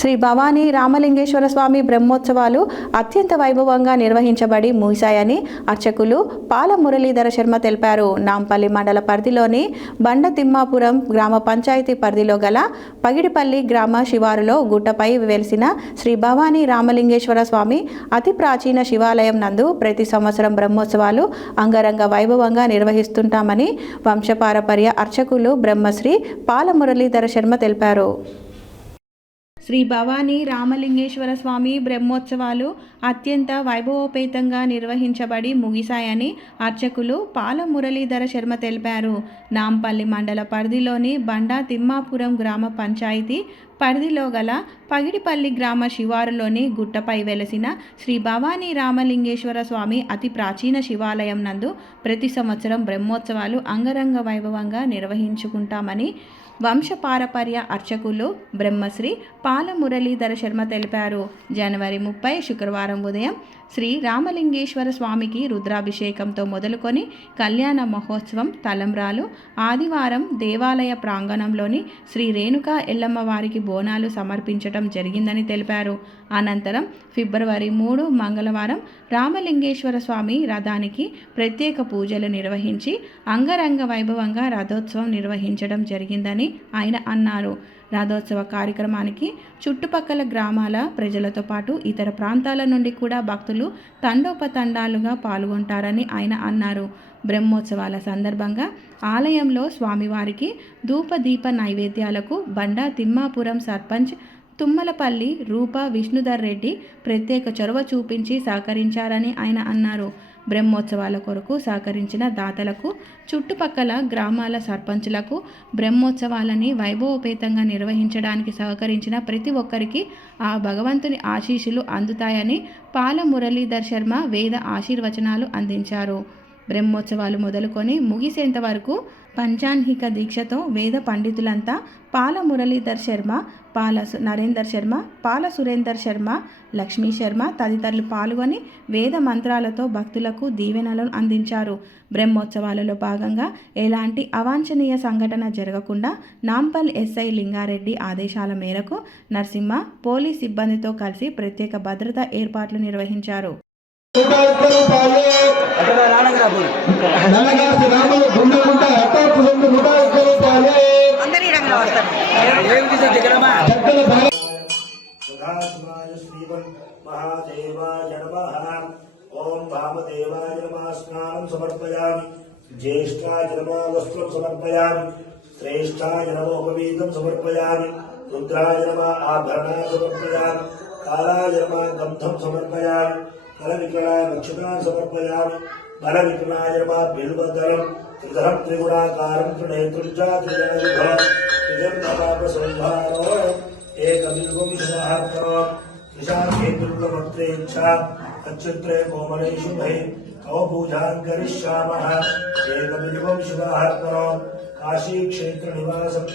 శ్రీ భవానీ రామలింగేశ్వర స్వామి బ్రహ్మోత్సవాలు అత్యంత వైభవంగా నిర్వహించబడి ముగిశాయని అర్చకులు పాల మురళీధర శర్మ తెలిపారు. నాంపల్లి మండల పరిధిలోని బండ తిమ్మాపురం గ్రామ పంచాయతీ పరిధిలో గల పగిడిపల్లి గ్రామ శివారులో గుట్టపై వెలిసిన శ్రీ భవానీ రామలింగేశ్వర స్వామి అతి ప్రాచీన శివాలయం నందు ప్రతి సంవత్సరం బ్రహ్మోత్సవాలు అంగరంగ వైభవంగా నిర్వహిస్తుంటామని వంశపారపర్య అర్చకులు బ్రహ్మశ్రీ పాల మురళీధర శర్మ తెలిపారు. శ్రీ భవానీ రామలింగేశ్వర స్వామి బ్రహ్మోత్సవాలు అత్యంత వైభవోపేతంగా నిర్వహించబడి ముగిశాయని అర్చకులు పాల మురళీధర శర్మ తెలిపారు. నాంపల్లి మండల పరిధిలోని బండా తిమ్మాపురం గ్రామ పంచాయతీ పరిధిలో గల పగిడిపల్లి గ్రామ శివారులోని గుట్టపై వెలసిన శ్రీ భవానీ రామలింగేశ్వర స్వామి అతి ప్రాచీన శివాలయం నందు ప్రతి సంవత్సరం బ్రహ్మోత్సవాలు అంగరంగ వైభవంగా నిర్వహించుకుంటామని వంశపారపర్య అర్చకులు బ్రహ్మశ్రీ పాల మురళీధర శర్మ తెలిపారు. జనవరి ముప్పై శుక్రవారం ఉదయం శ్రీ రామలింగేశ్వర స్వామికి రుద్రాభిషేకంతో మొదలుకొని కళ్యాణ మహోత్సవం తలంబ్రాలు ఆదివారం దేవాలయ ప్రాంగణంలోని శ్రీ రేణుకా ఎల్లమ్మ వారికి బోనాలు సమర్పించటం జరిగిందని తెలిపారు. అనంతరం ఫిబ్రవరి మూడు మంగళవారం రామలింగేశ్వర స్వామి రథానికి ప్రత్యేక పూజలు నిర్వహించి అంగరంగ వైభవంగా రథోత్సవం నిర్వహించడం జరిగిందని ఆయన అన్నారు. రథోత్సవ కార్యక్రమానికి చుట్టుపక్కల గ్రామాల ప్రజలతో పాటు ఇతర ప్రాంతాల నుండి కూడా భక్తులు తండోపతండాలుగా పాల్గొంటారని ఆయన అన్నారు. బ్రహ్మోత్సవాల సందర్భంగా ఆలయంలో స్వామివారికి ధూపదీప నైవేద్యాలకు బండా తిమ్మాపురం సర్పంచ్ తుమ్మలపల్లి రూప విష్ణుధర్ రెడ్డి ప్రత్యేక చొరవ చూపించి సహకరించారని ఆయన అన్నారు. బ్రహ్మోత్సవాల కొరకు సహకరించిన దాతలకు చుట్టుపక్కల గ్రామాల సర్పంచులకు బ్రహ్మోత్సవాలని వైభవోపేతంగా నిర్వహించడానికి సహకరించిన ప్రతి ఒక్కరికి ఆ భగవంతుని ఆశీస్సులు అందుతాయని పాల మురళీధర్ శర్మ వేద ఆశీర్వచనాలు అందించారు. బ్రహ్మోత్సవాలు మొదలుకొని ముగిసేంత వరకు పంచాన్హిక దీక్షతో వేద పండితులంతా పాల మురళీధర్ శర్మ పాల సు- నరేందర్ శర్మ పాల సురేందర్ శర్మ లక్ష్మీ శర్మ తదితరులు పాల్గొని వేద మంత్రాలతో భక్తులకు దీవెనలను అందించారు. బ్రహ్మోత్సవాలలో భాగంగా ఎలాంటి అవాంఛనీయ సంఘటన జరగకుండా నాంపల్ ఎస్ఐ లింగారెడ్డి ఆదేశాల మేరకు నరసింహ పోలీస్ సిబ్బందితో కలిసి ప్రత్యేక భద్రతా ఏర్పాట్లు నిర్వహించారు. ಸುಧಾರಿಸಲು ತಾವೇ ನನಗಾಸಿ ನಾನು ಗುಂಡ ಗುಂಡ ಹತ್ತಾರು ಒಂದು महादेवाय नमः ॐ वामदेवाय नमः स्नानं समर्पयामि ज्येष्ठाय नमो वस्त्रं समर्पयामि श्रेष्ठाय नमोपवीतं समर्पयामि रुद्राय फल विक्रणा नक्षत्रा समर्पया बल विक्रणा त्रिणेतुर्जा त्रिजयुधं त्रिजन्मपापसंहारो एकबिल्वं समाहर्तनं त्रिशाखेतुर्लभक्तेच्छा तच्चित्रे कोमले शुभे एक पूजां కాశీక్షేత్ర నివాసం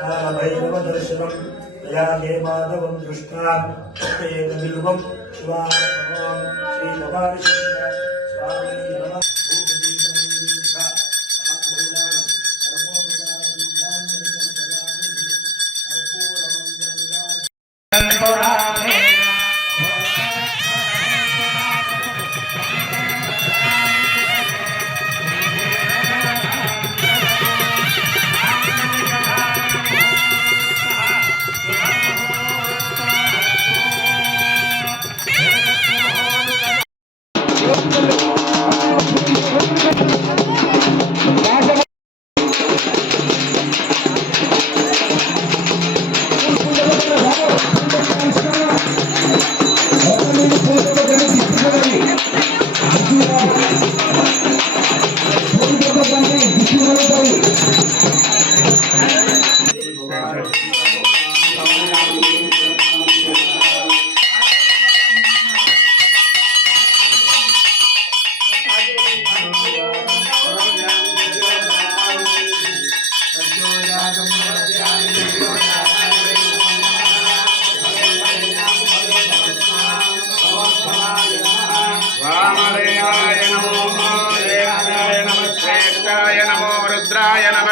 కాళభైరవ దర్శనం యా హే మాధవం దృష్టాం శివాం శ్రీ భవాని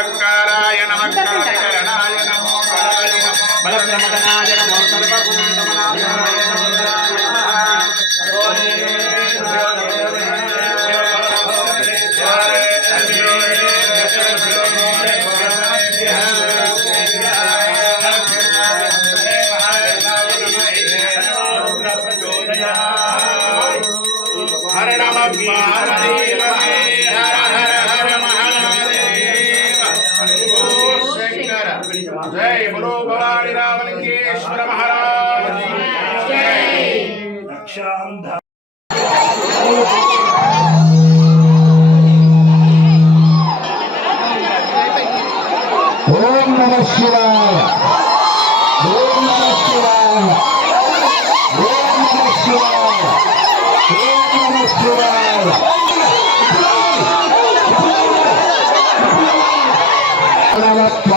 రుద్రాయ నమకారాయ నమకారాయ నమో. బలప్రమదనాయ నమో. హర నమ. పార్వతీపతే రక్షాం ధ- ఓం నమ శివాయ ఓం నమ శివాయ ఓం నమ శివాయ ఓం నమ శివాయ అలవాటు